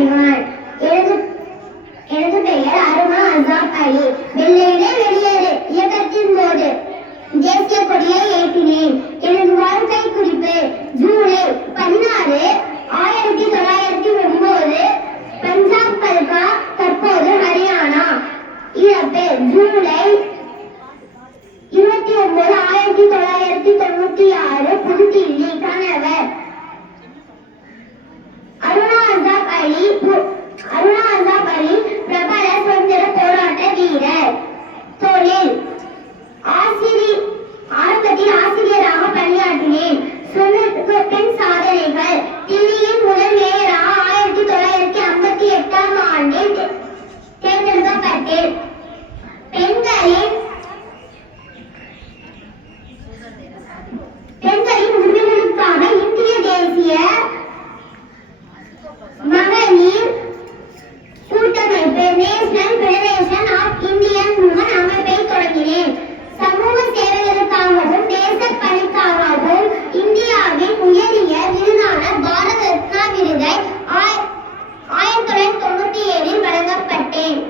பணிவான். எனது பெயர் அருணா அசாப் அலி. வெள்ளையிலே வெளியேறு இயக்கத்தின் போது தேசிய கொடியை ஏற்றினேன். எனது வாழ்க்கை குறிப்பு: ஜூலை 16, 1909, பஞ்சாப் கல்கா, தற்போது ஹரியானா. இறப்பு: ஜூலை 29, 1996, புதுதில்லி. கணவர் அருணா அசாப் அலி. பிரபல சுதந்திர போராட்ட வீரர். தொழில்: ஆரம்பத்தில் ஆசிரியராக பணியாற்றினேன். சொன்னதுக்கு பின் சாதனைகள்: தில்லியின் முதல் மேயராக 1958ஆம் ஆண்டில் தேர்ந்தெடுக்கப்பட்டேன். பெண்களின் உரிமைகளுக்காக இந்திய தேசிய மகளிர் கூட்டமைப்பு national federation of Indian women அமைப்பை தொடங்கினேன். சமூக சேவைகளுக்காகவும் தேசப் பணிக்காகவும் இந்தியாவின் உயரிய விருதான பாரத ரத்னா விருதை 1997 வழங்கப்பட்டேன்.